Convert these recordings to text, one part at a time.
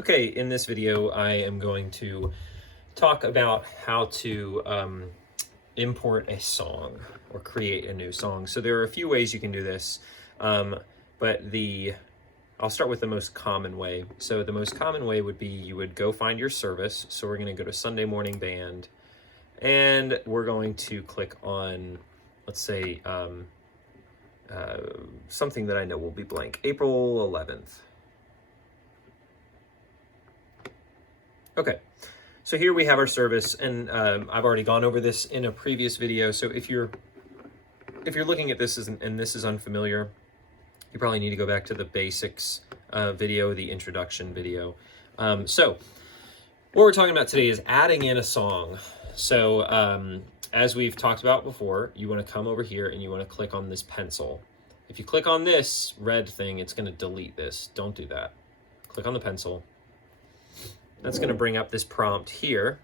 Okay, in this video, I am going to talk about how to import a song or create a new song. So there are a few ways you can do this, but I'll start with the most common way. So the most common way would be you would go find your service. So we're going to go to Sunday Morning Band, and we're going to click on, let's say, something that I know will be blank, April 11th. Okay, so here we have our service, and I've already gone over this in a previous video. So if you're looking at this and this is unfamiliar, you probably need to go back to the basics video, the introduction video. So what we're talking about today is adding in a song. So as we've talked about before, you want to come over here and you want to click on this pencil. If you click on this red thing, it's going to delete this. Don't do that. Click on the pencil. That's going to bring up this prompt here,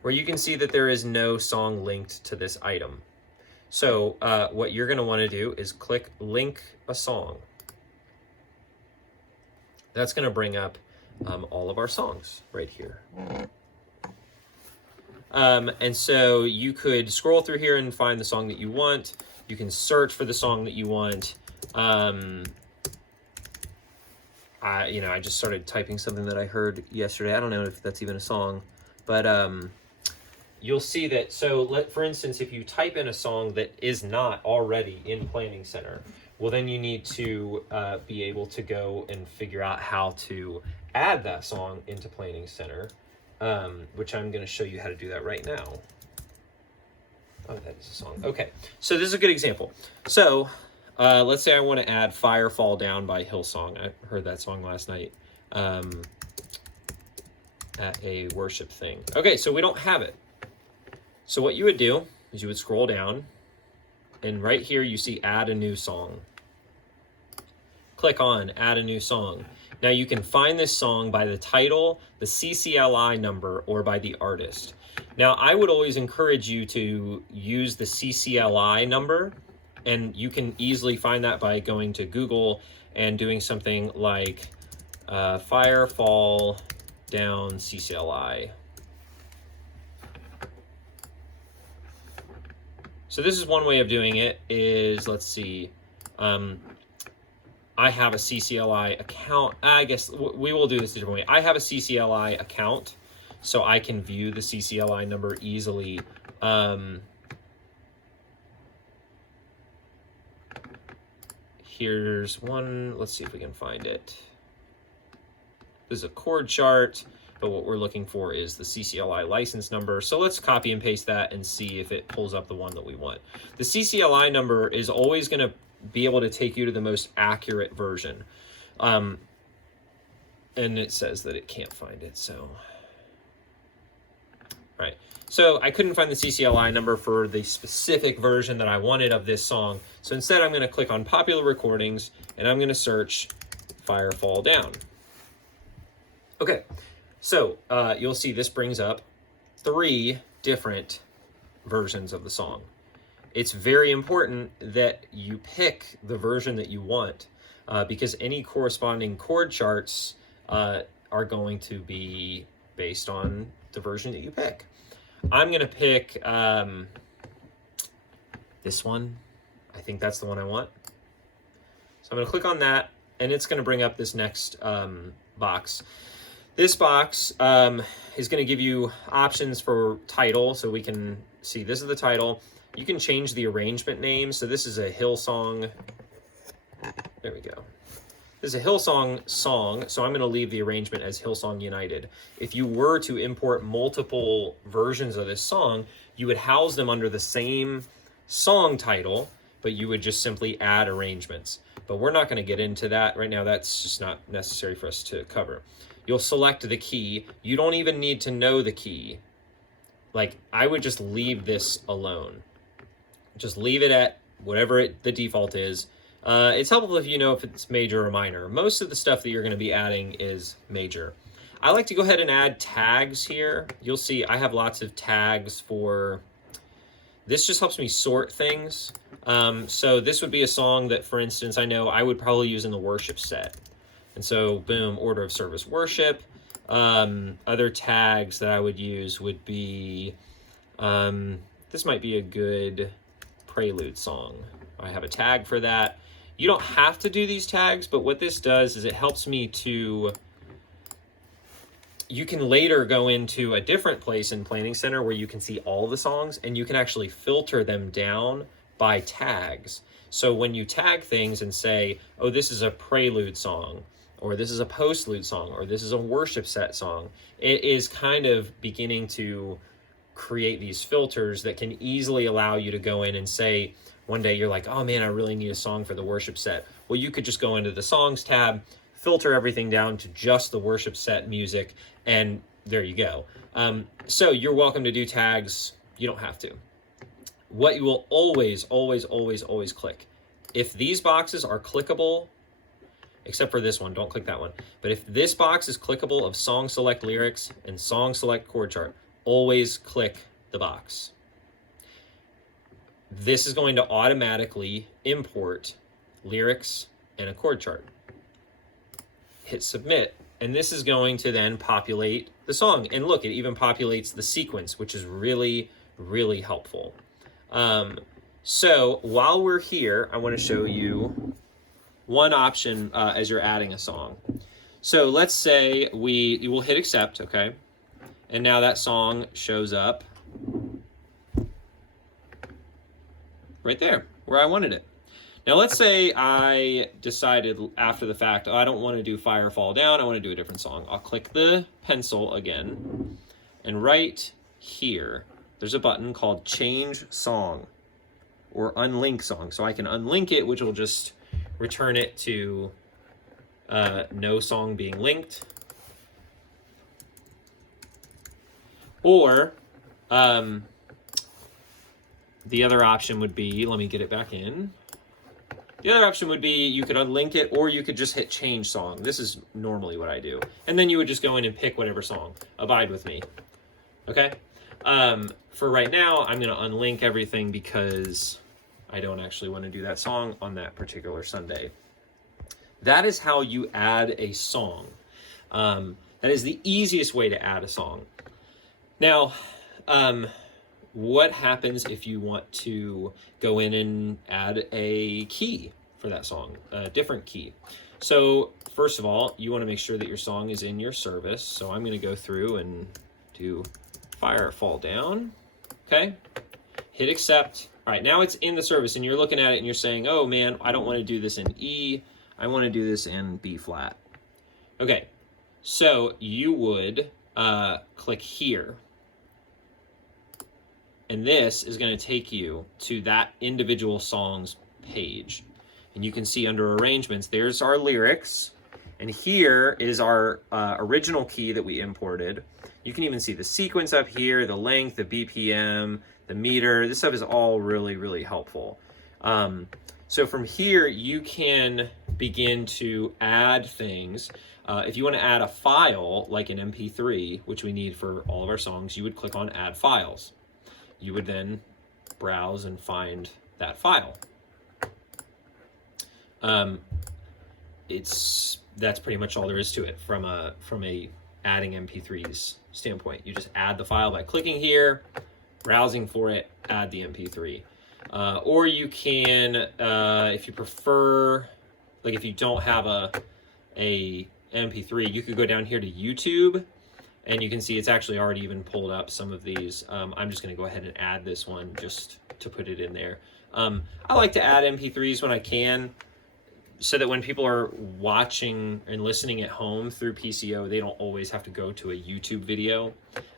where you can see that there is no song linked to this item. So what you're going to want to do is click Link a Song. That's going to bring up all of our songs right here. And so you could scroll through here and find the song that you want. You can search for the song that you want. I just started typing something that I heard yesterday. I don't know if that's even a song, but you'll see that. So for instance, if you type in a song that is not already in Planning Center, well, then you need to be able to go and figure out how to add that song into Planning Center, which I'm going to show you how to do that right now. Oh, that is a song. Okay, so this is a good example. So let's say I want to add Fire Fall Down by Hillsong. I heard that song last night at a worship thing. Okay, so we don't have it. So what you would do is you would scroll down, and right here you see Add a New Song. Click on Add a New Song. Now you can find this song by the title, the CCLI number, or by the artist. Now I would always encourage you to use the CCLI number, and you can easily find that by going to Google and doing something like Fire Fall Down CCLI. So this is one way of doing it is, let's see, I have a CCLI account. I guess we will do this a different way. I have a CCLI account, so I can view the CCLI number easily. Here's one. Let's see if we can find it. This is a chord chart, but what we're looking for is the CCLI license number. So let's copy and paste that and see if it pulls up the one that we want. The CCLI number is always going to be able to take you to the most accurate version. And it says that it can't find it, so. Right. So I couldn't find the CCLI number for the specific version that I wanted of this song. So instead I'm going to click on Popular Recordings, and I'm going to search Fire Fall Down. Okay, so you'll see this brings up 3 different versions of the song. It's very important that you pick the version that you want because any corresponding chord charts are going to be based on the version that you pick. I'm going to pick this one. I think that's the one I want. So I'm going to click on that, and it's going to bring up this next box. This box is going to give you options for title, so we can see this is the title. You can change the arrangement name. So this is a Hillsong. There we go. This is a Hillsong song, so I'm going to leave the arrangement as Hillsong United. If you were to import multiple versions of this song, you would house them under the same song title, but you would just simply add arrangements. But we're not going to get into that right now. That's just not necessary for us to cover. You'll select the key. You don't even need to know the key. Like, I would just leave this alone. Just leave it at whatever the default is. It's helpful if you know if it's major or minor. Most of the stuff that you're going to be adding is major. I like to go ahead and add tags here. You'll see I have lots of tags for this just helps me sort things. So this would be a song that, for instance, I know I would probably use in the worship set. And so, boom, order of service worship. Other tags that I would use would be, this might be a good prelude song. I have a tag for that. You don't have to do these tags, but what this does is it helps me to, you can later go into a different place in Planning Center where you can see all the songs and you can actually filter them down by tags. So when you tag things and say, oh, this is a prelude song, or this is a postlude song, or this is a worship set song, it is kind of beginning to create these filters that can easily allow you to go in and say, one day you're like, oh man, I really need a song for the worship set. Well, you could just go into the songs tab, filter everything down to just the worship set music, and there you go. So you're welcome to do tags. You don't have to. What you will always, always, always, always click, if these boxes are clickable, except for this one, don't click that one. But if this box is clickable of song select lyrics and song select chord chart, always click the box. This is going to automatically import lyrics and a chord chart. Hit submit, and this is going to then populate the song. And look, it even populates the sequence, which is really, really helpful. So while we're here, I want to show you one option as you're adding a song. So let's say you will hit accept, okay? And now that song shows up right there where I wanted it. Now let's say I decided after the fact, oh, I don't want to do Fire Fall Down, I want to do a different song. I'll click the pencil again, and right here, there's a button called Change Song or Unlink Song. So I can unlink it, which will just return it to no song being linked. Or the other option would be, let me get it back in. The other option would be you could unlink it, or you could just hit change song. This is normally what I do. And then you would just go in and pick whatever song. Abide with me. Okay? For right now, I'm going to unlink everything because I don't actually want to do that song on that particular Sunday. That is how you add a song. That is the easiest way to add a song. Now, what happens if you want to go in and add a key for that song, a different key? So first of all, you want to make sure that your song is in your service. So I'm going to go through and do Fire Fall Down. Okay, hit accept. All right, now it's in the service and you're looking at it and you're saying, oh man, I don't want to do this in E. I want to do this in B flat. Okay, so you would click here. And this is going to take you to that individual song's page. And you can see under arrangements, there's our lyrics. And here is our original key that we imported. You can even see the sequence up here, the length, the BPM, the meter. This stuff is all really, really helpful. So from here, you can begin to add things. If you want to add a file, like an MP3, which we need for all of our songs, you would click on Add Files. You would then browse and find that file. That's pretty much all there is to it from a adding MP3s standpoint. You just add the file by clicking here, browsing for it, add the MP3. Or you can, if you prefer, like if you don't have a MP3, you could go down here to YouTube. And you can see it's actually already even pulled up some of these. I'm just going to go ahead and add this one just to put it in there. I like to add MP3s when I can, so that when people are watching and listening at home through PCO, they don't always have to go to a YouTube video.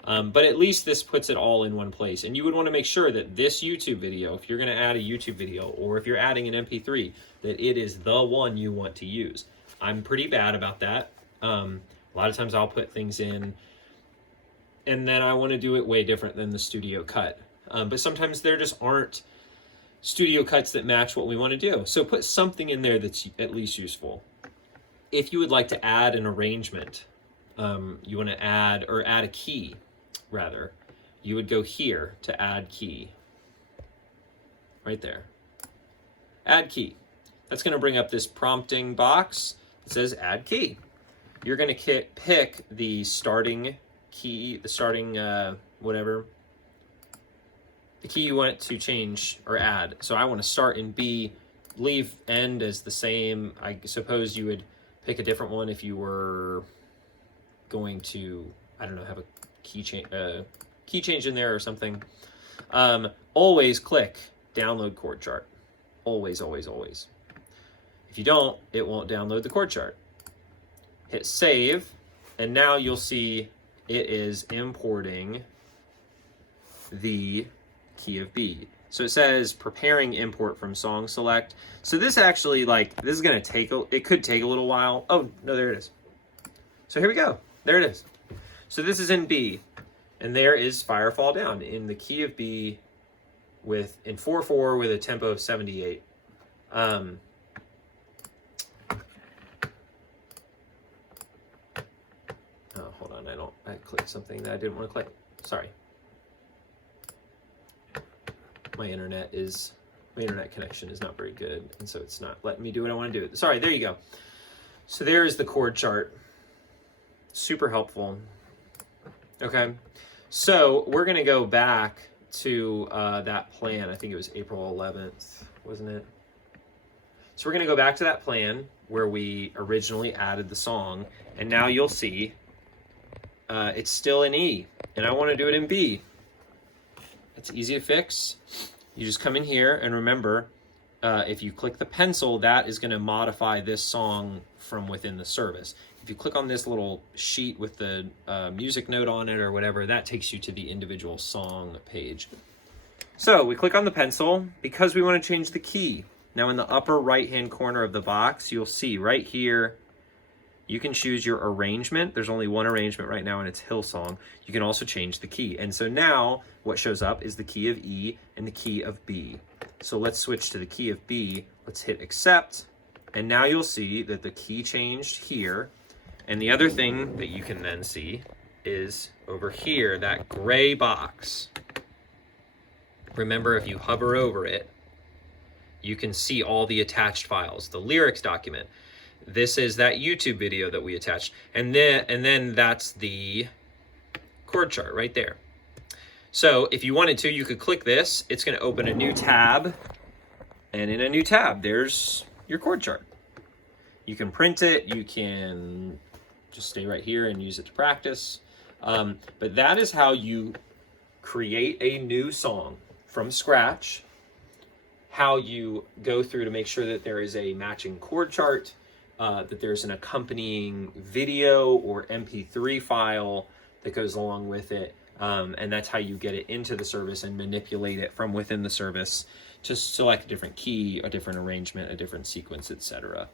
But at least this puts it all in one place. And you would want to make sure that this YouTube video, if you're going to add a YouTube video, or if you're adding an MP3, that it is the one you want to use. I'm pretty bad about that. A lot of times I'll put things in, and then I want to do it way different than the studio cut. But sometimes there just aren't studio cuts that match what we want to do. So put something in there that's at least useful. If you would like to add an arrangement, you want to add a key, rather, you would go here to add key. right there. Add key. That's going to bring up this prompting box that says add key. You're going to pick the starting key, the starting whatever, the key you want to change or add. So I want to start in B, leave end as the same. I suppose you would pick a different one if you were going to, I don't know, have a key change in there or something. Always click download chord chart. Always, always, always. If you don't, it won't download the chord chart. Hit save, and now you'll see it is importing the key of B. So it says preparing import from song select. So this actually, this is gonna take, it could take a little while. Oh, no, there it is. So here we go, there it is. So this is in B, and there is Fire Fall Down in the key of B in 4/4 with a tempo of 78. Oh, hold on, I clicked something that I didn't want to click. Sorry. My internet connection is not very good, and so it's not letting me do what I want to do. Sorry, there you go. So there is the chord chart. Super helpful. Okay, so we're gonna go back to that plan. I think it was April 11th, wasn't it? So we're gonna go back to that plan where we originally added the song, and now you'll see it's still in E, and I want to do it in B. It's easy to fix. You just come in here, and remember, if you click the pencil, that is going to modify this song from within the service. If you click on this little sheet with the music note on it or whatever, that takes you to the individual song page. So we click on the pencil because we want to change the key. Now in the upper right-hand corner of the box, you'll see right here, you can choose your arrangement. There's only one arrangement right now, and it's Hillsong. You can also change the key. And so now what shows up is the key of E and the key of B. So let's switch to the key of B. Let's hit accept. And now you'll see that the key changed here. And the other thing that you can then see is over here, that gray box. Remember, if you hover over it, you can see all the attached files, the lyrics document. This is that YouTube video that we attached. And then that's the chord chart right there. So if you wanted to, you could click this. It's going to open a new tab. And in a new tab, there's your chord chart. You can print it. You can just stay right here and use it to practice. But that is how you create a new song from scratch. How you go through to make sure that there is a matching chord chart. That there's an accompanying video or MP3 file that goes along with it. And that's how you get it into the service and manipulate it from within the service to select a different key, a different arrangement, a different sequence, etc.